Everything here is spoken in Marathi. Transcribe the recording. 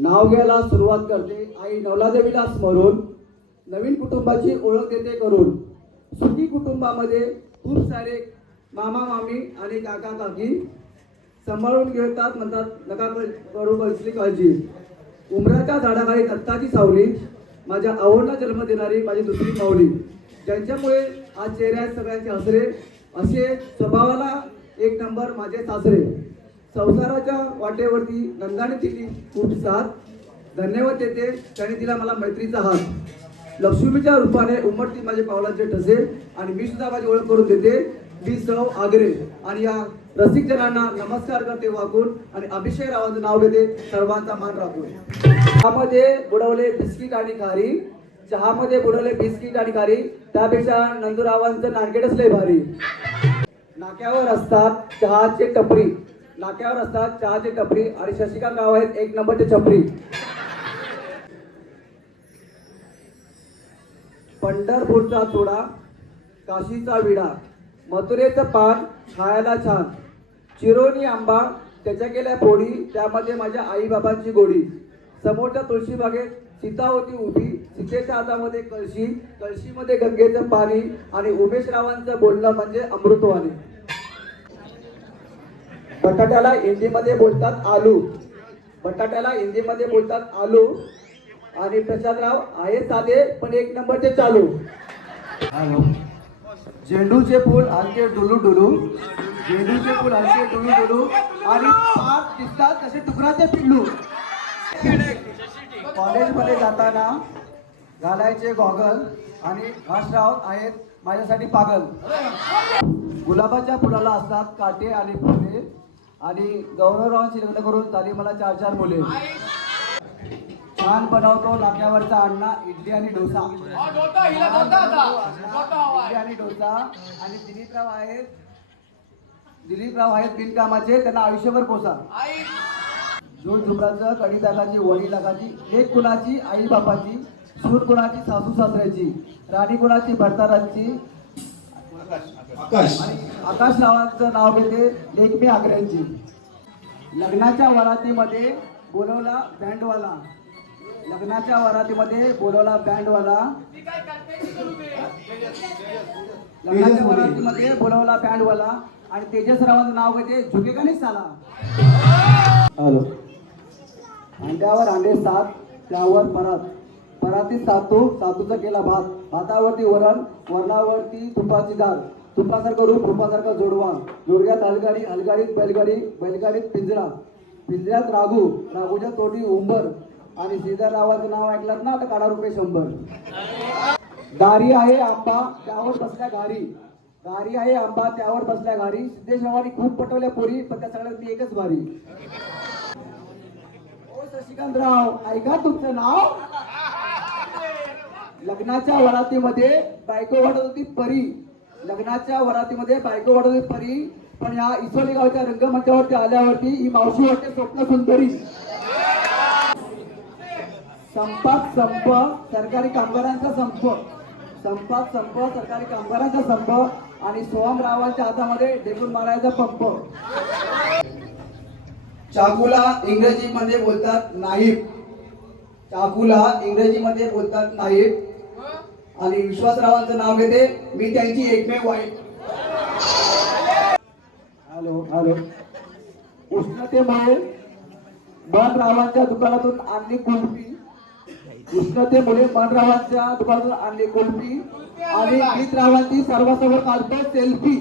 नाव घ्यायला सुरुवात करते. आई नवलादेवीला स्मरून नवीन कुटुंबाची ओळख देते करून सुखी कुटुंबामध्ये खूप सारे मामा मामी आणि काका काकी सांभाळून घेतात म्हणतात नका करू कसली काळजी. उमराच्या झाडाखाली दत्ताची सावली माझ्या आवडला जन्म देणारी माझी दुसरी माऊली. त्यांच्यामुळे आज चेहऱ्यात सगळ्यांचे हसरे. असे स्वभावाला एक नंबर माझे सासरे. संसाराच्या वाटेवरती नंदाने दिली खूप साथ. धन्यवाद देते. त्याने तिला मला मैत्रीचा हात. लक्ष्मीच्या रूपाने उमटतील माझे पावलाचे ठसे आणि मी सुद्धा माझी ओळख करून देते. मी सौ आगरे आणि या रसिक जनांना नमस्कार करते वाकून आणि अभिषेक रावांचं नाव घेते. सर्वांचा मान राखून. चहामध्ये बुडवले बिस्किट आणि खारी. चहामध्ये बुडवले बिस्किट आणि खारी. त्यापेक्षा नंदुरावांचं नानकेटच लय भारी. नाक्यावर असतात चहाचे टपरी. नाक्यावर असतात चहाची टपरी आणि शशिकांत गाव आहेत एक नंबरचे छपरी. पंढरपूरचा चुडा काशीचा विडा मथुरेचं पान खायला छान चिरोनी आंबा त्याच्या केल्या पोळी त्यामध्ये माझ्या आईबाबांची गोडी. समोरच्या तुळशी बागेत सीता होती उभी सीतेच्या हातामध्ये कळशी कळशीमध्ये गंगेचं पाणी आणि उमेशरावांचं बोलणं म्हणजे अमृतवाणी. बटाट्याला हिंदीमध्ये बोलतात आलू. बटाट्याला हिंदीमध्ये बोलतात आलू. आणि प्रसादराव आहे साधे पण एक नंबरचे चालू. हॅलो. झेंडूचे फूल हलके डुलू डुलू. झेंडूचे फूल हलके डुलू डुलू. आणि पाच दिसतात तसे डुकराचे पिल्लू. कॉलेजमध्ये जाताना घालायचे गॉगल आणि हर्षराव आहेत माझ्यासाठी पागल. गुलाबाच्या फुलाला असतात काटे आणि फुले. आणि गौरवरावांची लग्न करून झाली मला चार चार मुले छान बनवतो नाक्यावरचा अण्णा इडली आणि डोसा. इडली आणि डोसा. आणि दिलीपराव आहेत. दिलीपराव आहेत बिनकामाचे त्यांना आयुष्यभर पोसा. झूल झुमराचं कडी दागाची वडी लागाची एक कुणाची आई बापाची सूट कुणाची सासू सासऱ्याची राणी कुणाची भरतारांची आकाश. आकाश. रावांचं नाव घेते लेखमी आग्र्यांची लग्नाच्या वरातीमध्ये बोलवला बँडवाला. लग्नाच्या वरातीमध्ये बोलवला बँडवाला. लग्नाच्या वरातीमध्ये बोलवला बँडवाला. आणि तेजस रावांचं नाव घेते झुके का नाही साला. हॅलो. अंड्यावर अंडे सात त्यावर परात. परातीत सातू सातूचा केला भात. भातावरती वरण वरणावरती तुपाची दाल तुपासारखं रूप रूपासारखा जोडवा. जोडग्यात हलगाडी हलगाडीत बैलगाडी बैलगाडीत पिंजरा. पिंजऱ्यात राघू राघूच्या तोटी उंबर. आणि सीतारावाचं नाव ऐकलं ना तर काढा रुपये शंभर. गारी आहे आंबा त्यावर बसल्या घारी गारी आहे आंबा त्यावर बसल्या घारी सिद्धेश्वरांनी खूप पटवल्या पोरी पण त्या सगळ्यात एकच भारी ओ शशिकांतराव ऐका तुमचं नाव. लग्नाच्या वरातीमध्ये बायको वाढत होती परी. लग्नाच्या वरातीमध्ये बायको वाढत होती परी. पण या इसोली गावच्या रंगमंचावरती आल्यावरती ही मावशी वाटते स्वप्न सुंदरी. संपात संप सरकारी कामगारांचा संप. संपात संप सरकारी कामगारांचा संप. आणि सोहमरावांच्या हातामध्ये ढेकून मारायचा पंप. चाकूला इंग्रजीमध्ये बोलतात नाहीब चाकूला इंग्रजीमध्ये बोलतात नाहीब आणि विश्वासरावांचं नाव घेते. मी त्यांची एकमेव वाईट हॅलो हॅलो. उष्णतेमुळे मनरावांच्या दुकानातून आणली कुल्फी उष्णतेमुळे मनरावांच्या दुकानातून आणली कुल्फी आणि गीतरावांची सर्वांसमोर काढतो सेल्फी.